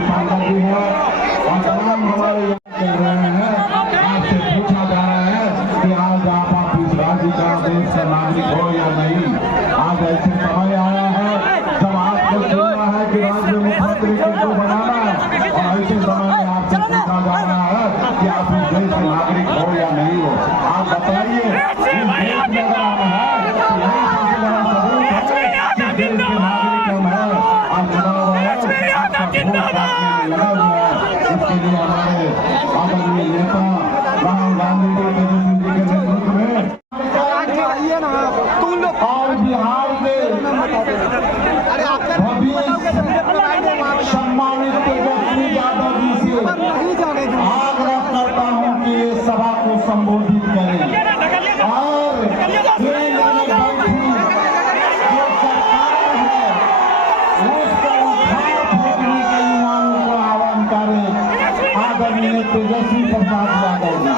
की है और तमाम हमारे यहाँ कह रहे हैं, आपसे पूछा जा रहा है कि आज आप इस राज्य का देश का नागरिक हो या नहीं। आज ऐसे समय आया है जब आपको सुनना है कि राज्य मुख्यमंत्री किसको बनाना है, और ऐसे समय में आपसे पूछा जा रहा है कि आप इस देश के नागरिक हो या नहीं हो। आप बताइए, इस देश में अगर हम हैं, देश के नागरिक हम हैं, और चुनाव इसके लिए हमारे आदरणीय नेता राहुल गांधी जी के नेतृत्व में और बिहार के सम्मानित तेजस्वी यादव जी से आग्रह करता हूं कि ये सभा को संबोधित करें और तेजस्वी प्रसाद यादव जी।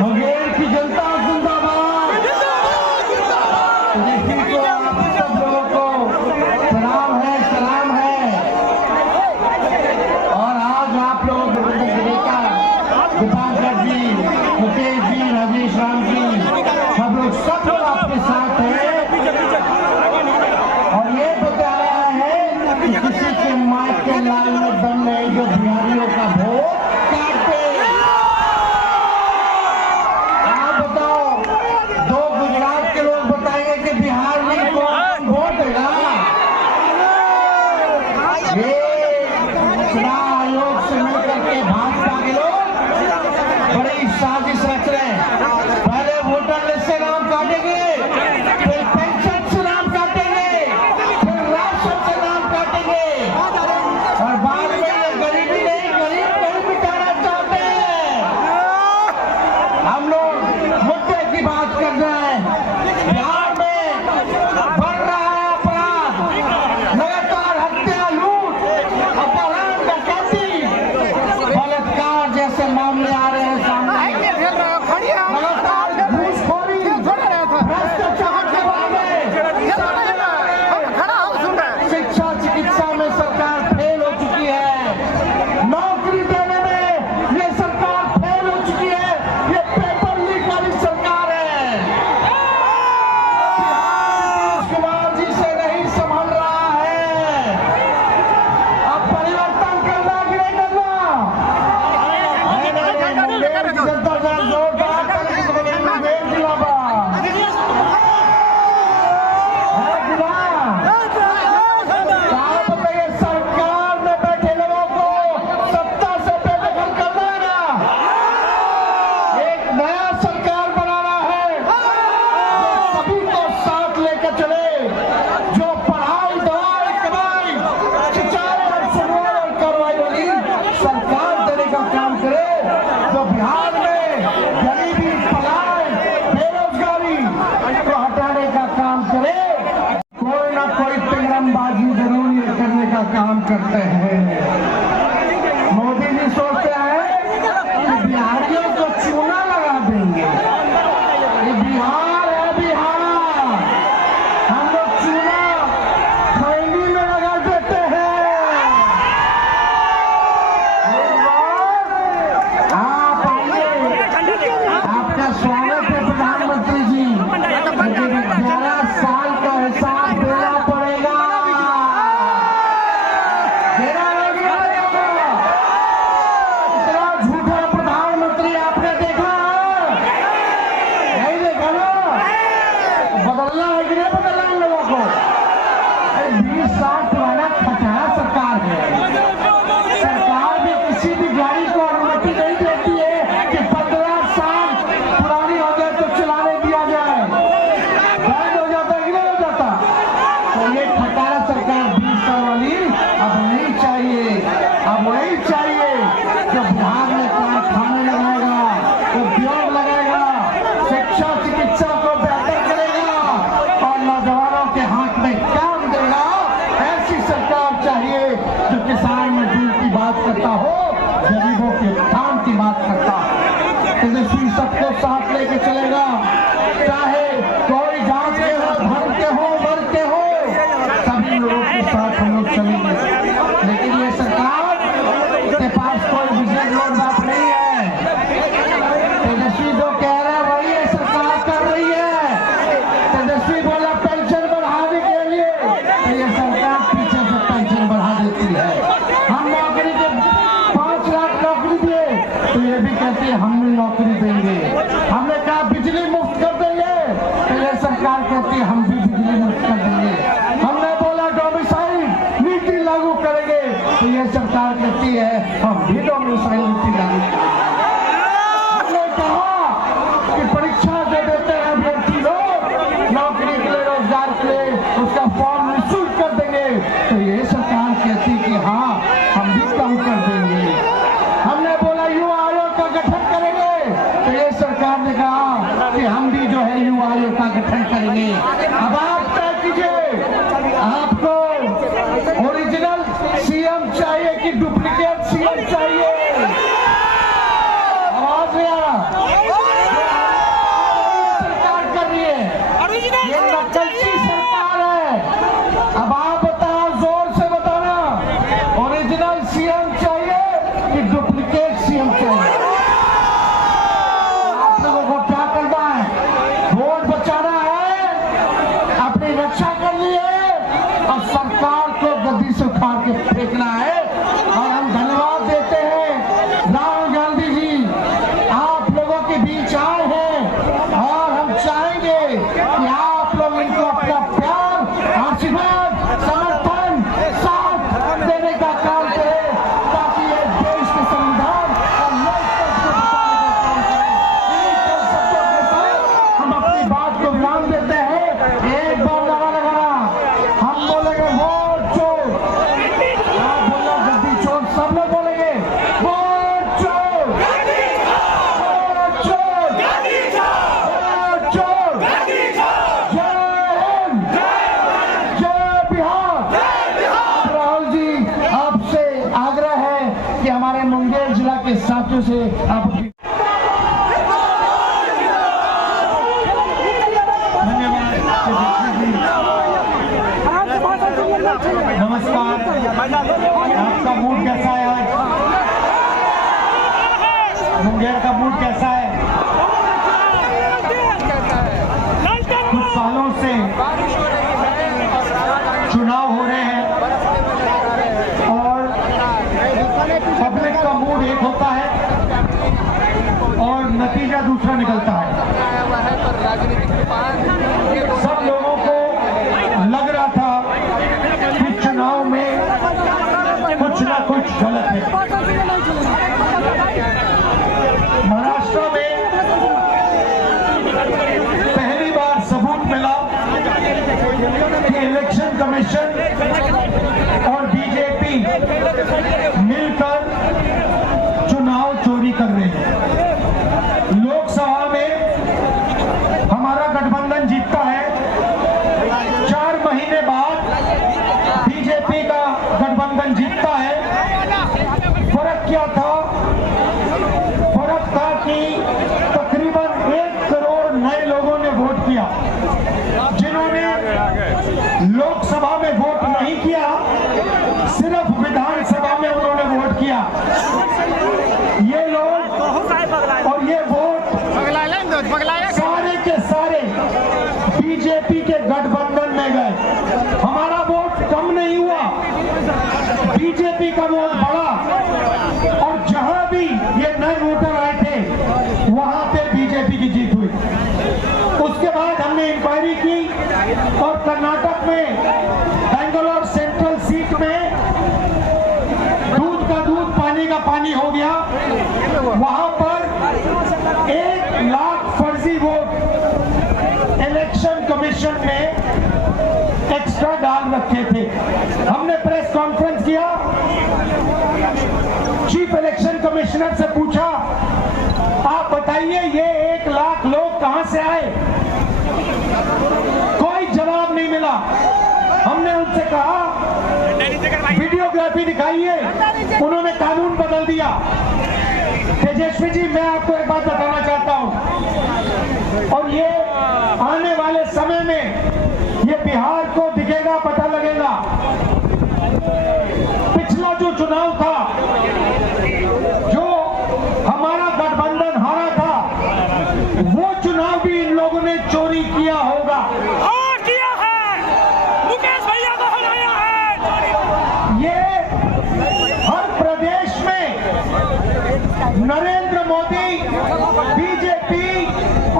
मुंगेर की जनता जिंदाबाद। तेजस्वी को आप सब लोगों को सलाम है, सलाम है। और आज आप लोग दीपांकर जी, मुकेश जी, राजेश राम जी, सब लोग आपके साथ हैं और ये बता रहा है कि किसी के माँ के लाल में दम नहीं जो बिहारियों का भोग काटे। आप बताओ, दो गुजरात के लोग बताएंगे कि बिहार में कौन वोट देगा। ये चुनाव आयोग से मिलकर के भाजपा के लोग बड़ी साजिश रच रहे हैं। पहले वोटर लिस्ट से नाम काटेंगे, फिर पेंशन से नाम काटेंगे, फिर राशन से नाम काटेंगे और बाद में ये गरीबी नहीं, गरीब नहीं मिटाना चाहते हैं। हम लोग मुद्दे की बात कर रहे हैं। बिहार में बढ़ रहा है अपराध, लगातार हत्या, लूट, अपहरण, डकैती, बलात्कार जैसे मामले आ रहे हैं सामने। लगातार घूसखोरी, भ्रष्टाचार के मामले, शिक्षा चिकित्सा में सरकार फेल हो चुकी है, नौकरी देने में ये सरकार फेल हो चुकी है। ये पेपर लीक वाली सरकार है। कुमार जी से नहीं संभल रहा है। अब परिवर्तन करना कि नहीं करना? जनता दल जोर बढ़ाकर सरकार में बैठे लोगों को सत्ता से बेदखल करना है ना। एक नया सरकार बनाना है जो सभी को साथ लेकर चले, जो पढ़ाई, दवाई, कमाई, सिंचाई और सुनवाई और कार्रवाई वाली सरकार देने का काम करे, जो बिहार में गरीबी, पलायन, बेरोजगारी को हटाने का काम करे। कोई ना कोई तिंगरमबाजी जरूर ये करने का काम करते हैं। मोदी जी सोचते हैं कि बिहारियों को चूना लगा देंगे। ये बिहार है, बिहार। हम लोग चूना खैनी में लगा देते हैं। आप आइए, आपका स्वागत है प्रधानमंत्री जी। मुझे 11 साल का हिसाब देना पड़ेगा। इतना झूठा प्रधानमंत्री आपने देखा? नहीं देखा ना? बदलना है कि नहीं बदलना इन लोगों को? 20 साल पुराना खटारा सरकार है। सरकार भी किसी भी गाड़ी को अनुमति नहीं देती है कि 15 साल पुरानी हो जाए तो चलाने दिया जाए। बंद हो जाता है कि नहीं हो जाता? तो ये खटारा सरकार 20 साल वाली अब नहीं चाहिए। अब नहीं चाहिए जो बिहार में कारखाने लगाएगा, उद्योग लगाएगा, शिक्षा चिकित्सा को बेहतर करेगा और नौजवानों के हाथ में काम देगा। ऐसी सरकार चाहिए जो किसान मजदूर की बात करता हो, गरीबों के उत्थान की बात करता हो। तेजस्वी सबको साथ लेके चलेगा, चाहे कोई जात के हो, धर्म के हो, साथ हम लोग चलेंगे। लेकिन ये सरकार के पास कोई विजन रोड मैप नहीं है। तेजस्वी जो कह रहा है वही ये सरकार कर रही है। तेजस्वी बोला पेंशन बढ़ाने के लिए, तो ये सरकार पीछे से पेंशन बढ़ा देती है। हम नौकरी के 5 लाख नौकरी दिए, तो ये भी कहती है हम भी नौकरी देंगे। हमने कहा बिजली मुफ्त कर देंगे, तो ये सरकार कहती है हम भी बिजली मुफ्त कर देंगे। हमने बोला डोमिसाइल नीति लागू करेंगे, तो ये सरकार कहती है हम भी डोमिसाइल नीति लागू करेंगे। हमने कहा कि परीक्षा जो देते हैं अभ्यर्थी लोग नौकरी के लिए, रोजगार के लिए, उसका फॉर्म निःशुल्क कर देंगे, तो ये सरकार कहती कि हाँ हम भी कम कर देंगे। हमने बोला युवा आयोग का गठन करेंगे, तो ये सरकार ने कहा कि हम भी जो है युवा आयोग का गठन करेंगे। अब आप तय कीजिए, आपको ओरिजिनल सीएम चाहिए कि डुप्लीकेट सीएम चाहिए? आवाज नहीं आ रहा? सरकार कर रही है, ये नकलची सरकार है। अब आप बताओ, जोर से बताना, ओरिजिनल सीएम चाहिए कि डुप्लीकेट सीएम चाहिए? आप लोगों को क्या करना है? वोट बचाना है, अपनी रक्षा करनी है और सरकार को गद्दी से उखाड़ के फेंकना है। और हम धन्यवाद देते हैं राहुल गांधी जी, आप लोगों के बीच आए हैं और हम चाहेंगे कि आप लोग इनको अपना प्यार, आशीर्वाद, समर्थन, साथ देने का काम करें, ताकि ये देश के संविधान और लोकतंत्र को बचाने का काम करें। इन्हीं कंसेप्टों के साथ हम अपनी बात को विराम देते हैं। एक बार नारा लगाना, हम बोलेंगे वोट चोर, आप बोलो गद्दी चोर, सब लोग बोलेंगे वोट चोर, वोट चोर, वोट चोर। जय हिंद, जय बिहार। राहुल जी, आपसे आग्रह है कि हमारे मुंगेर जिला के साथियों से आप अपनी नमस्कार, आपका मूड कैसा है आज? मुंगेर का मूड कैसा है? कुछ सालों से चुनाव हो रहे हैं और पब्लिक का मूड एक होता है और नतीजा दूसरा निकलता है। सब लोगों को लग रहा था कि चुनाव में कुछ ना कुछ गलत है। महाराष्ट्र में पहली बार सबूत मिला कि इलेक्शन कमीशन और बीजेपी मिलकर चुनाव चोरी कर रहे हैं। लोकसभा में हमारा गठबंधन जीतता है, 4 महीने बाद बीजेपी का गठबंधन जीतता है। फर्क क्या था? फर्क था कि तकरीबन 1 करोड़ नए लोगों ने वोट किया। जिन्होंने लोकसभा में वोट नहीं किया, सिर्फ विधानसभा में उन्होंने वोट किया। ये लोग और ये वोट सारे के सारे बीजेपी के गठबंधन में गए। हमारा वोट कम नहीं हुआ, बीजेपी का वोट बढ़ा। और जहां भी ये नए वोटर आए थे वहां पे बीजेपी की जीत हुई। उसके बाद हमने इंक्वायरी की और कर्नाटक में बेंगलोर सेंट्रल सीट में दूध का दूध पानी का पानी हो गया। वहां पर 1 लाख फर्जी वोट इलेक्शन कमीशन ने एक्स्ट्रा डाल रखे थे। हमने प्रेस कॉन्फ्रेंस किया, चीफ इलेक्शन कमिश्नर से पूछा, आप बताइए ये 1 लाख लोग कहां से आए? कोई जवाब नहीं मिला। हमने उनसे कहा वीडियोग्राफी दिखाइए, उन्होंने कानून बदल दिया। तेजस्वी जी, मैं आपको एक बात बताना चाहता हूं, और ये आने वाले समय में ये बिहार को दिखेगा, पता लगेगा। चुनाव था, जो हमारा गठबंधन हारा था, वो चुनाव भी इन लोगों ने चोरी किया होगा। और किया है, मुकेश भैया को हराया है चोरी। ये हर प्रदेश में नरेंद्र मोदी, बीजेपी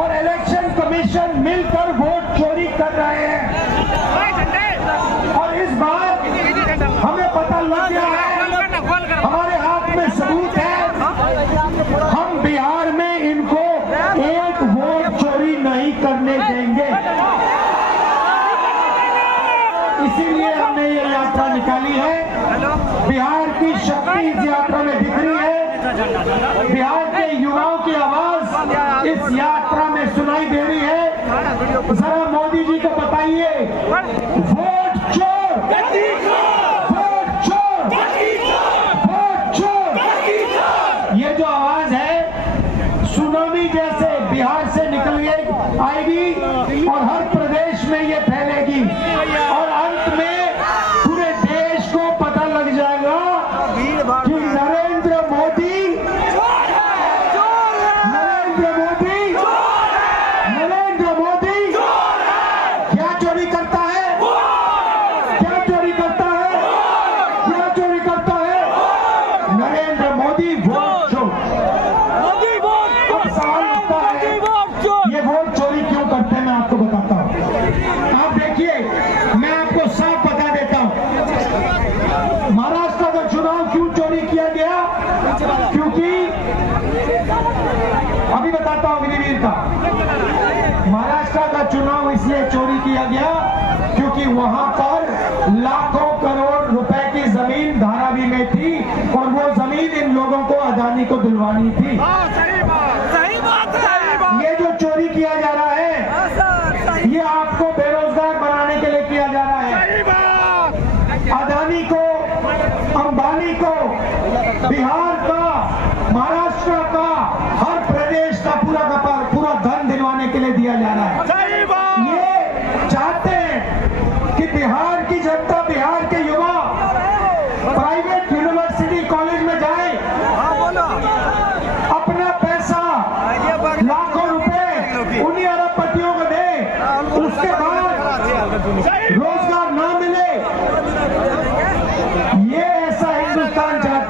और इलेक्शन कमीशन मिलकर वोट चोरी कर रहे हैं। और इस बार हमें पता लग गया है, हमारे हाथ में सबूत है, हम बिहार में इनको एक वोट चोरी नहीं करने देंगे। इसीलिए हमने ये यात्रा निकाली है। बिहार की शक्ति इस यात्रा में दिख रही है। बिहार के युवाओं की आवाज इस यात्रा में सुनाई दे रही है। जरा मोदी जी को बताइए, वोट चोर, वोट चोर, वोट चोर। ये जो आवाज है सुनामी जैसे बिहार से निकल आएगी और हर प्रदेश में ये फैलेगी और अंत में पूरे देश को पता लग जाएगा कि नरेंद्र मोदी क्या चोरी करता है, क्या चोरी करता है, क्या चोरी करता है। नरेंद्र मोदी वोट चोर। अब सवाल उठता है, ये वोट चोरी क्यों करते हैं, मैं आपको बताता हूँ। आप देखिए, मैं आपको साफ बता देता हूँ महाराष्ट्र का चुनाव क्यों चोरी किया गया। क्योंकि अभी बताता हूँ अग्निवीर का, महाराष्ट्र का चुनाव इसलिए चोरी किया गया क्योंकि वहां पर लाखों करोड़ रुपए की जमीन धारावी में थी और वो जमीन इन लोगों को अदानी को दिलवानी थी। सही बात है। ये जो चोरी किया जा रहा है, ये आपको बेरोजगार बनाने के लिए किया जा रहा है। अदानी को, अंबानी को बिहार का, महाराष्ट्र का, हर प्रदेश का पूरा धन दिलवाने के लिए दिया जा रहा है। ये चाहते हैं कि बिहार की जनता, बिहार के युवा प्राइवेट यूनिवर्सिटी कॉलेज में जाए, अपना पैसा लाखों रुपए उन्हीं अरबपतियों को दे, उसके बाद रोजगार ना मिले। ये ऐसा हिंदुस्तान चाहते